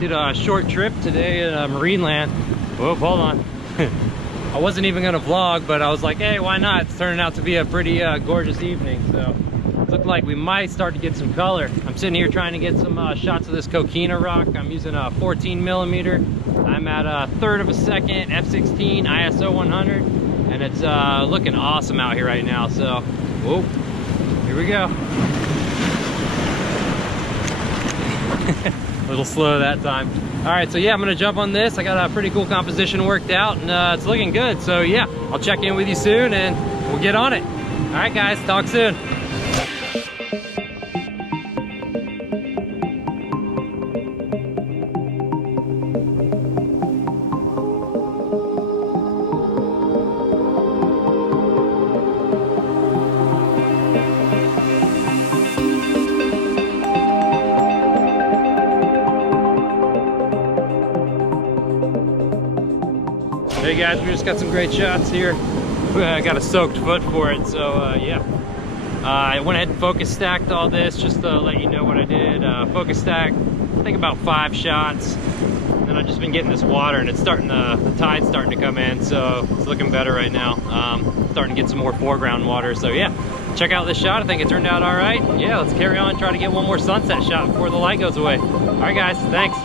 Did a short trip today at Marineland. Whoa, hold on. I wasn't even gonna vlog, but I was like, hey, why not? It's turning out to be a pretty gorgeous evening. So it looked like we might start to get some color. I'm sitting here trying to get some shots of this coquina rock. I'm using a 14mm. I'm at a third of a second, f/16 ISO 100, and it's looking awesome out here right now. So, whoa, here we go. A little slow that time. All right, so yeah, I'm gonna jump on this. I got a pretty cool composition worked out, and it's looking good. So yeah, I'll check in with you soon and we'll get on it. All right guys, talk soon. Hey guys, we just got some great shots here. I got a soaked foot for it, so yeah. I went ahead and focus stacked all this just to let you know what I did. Focus stack, I think about 5 shots. And I've just been getting this water, and it's starting to, the tide's starting to come in, so it's looking better right now. Starting to get some more foreground water, so yeah. Check out this shot. I think it turned out all right. Yeah, let's carry on and try to get one more sunset shot before the light goes away. All right guys, thanks.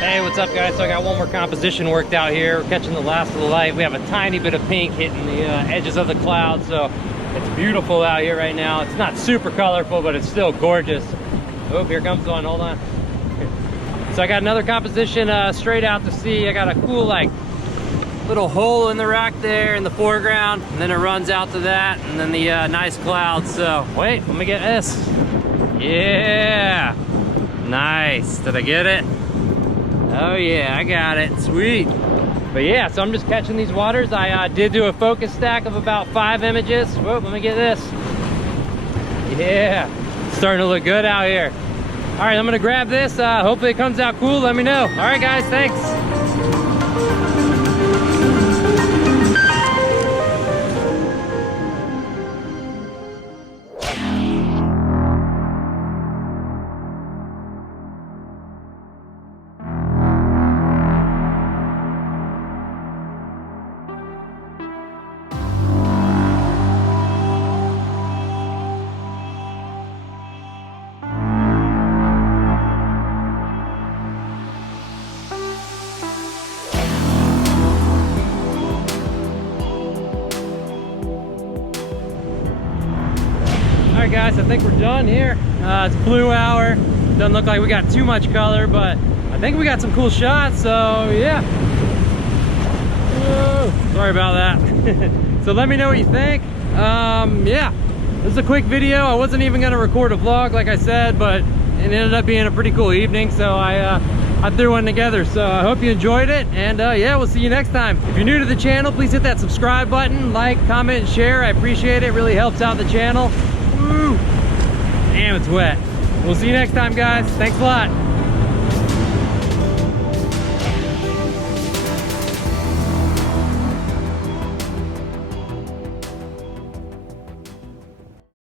Hey, what's up guys? So I got one more composition worked out here. We're catching the last of the light. We have a tiny bit of pink hitting the edges of the clouds, so it's beautiful out here right now. It's not super colorful, but it's still gorgeous. Oh, here comes one, hold on. So I got another composition straight out to sea. I got a cool like little hole in the rock there in the foreground, and then it runs out to that, and then the nice clouds. So wait, let me get this. Yeah, nice. Did I get it? Oh yeah, I got it, sweet. But yeah, so I'm just catching these waters. I did do a focus stack of about 5 images. Whoa, let me get this. Yeah, it's starting to look good out here. All right, I'm gonna grab this. Hopefully it comes out cool, let me know. All right guys, thanks. Alright guys, I think we're done here. It's blue hour. Doesn't look like we got too much color, but I think we got some cool shots, so yeah. Whoa, sorry about that. So let me know what you think. Yeah, this is a quick video. I wasn't even gonna record a vlog like I said, but it ended up being a pretty cool evening, so I threw one together. So I hope you enjoyed it, and yeah, we'll see you next time. If you're new to the channel, please hit that subscribe button, like, comment, and share. I appreciate it. It really helps out the channel. Woo! Damn, it's wet. We'll see you next time, guys. Thanks a lot.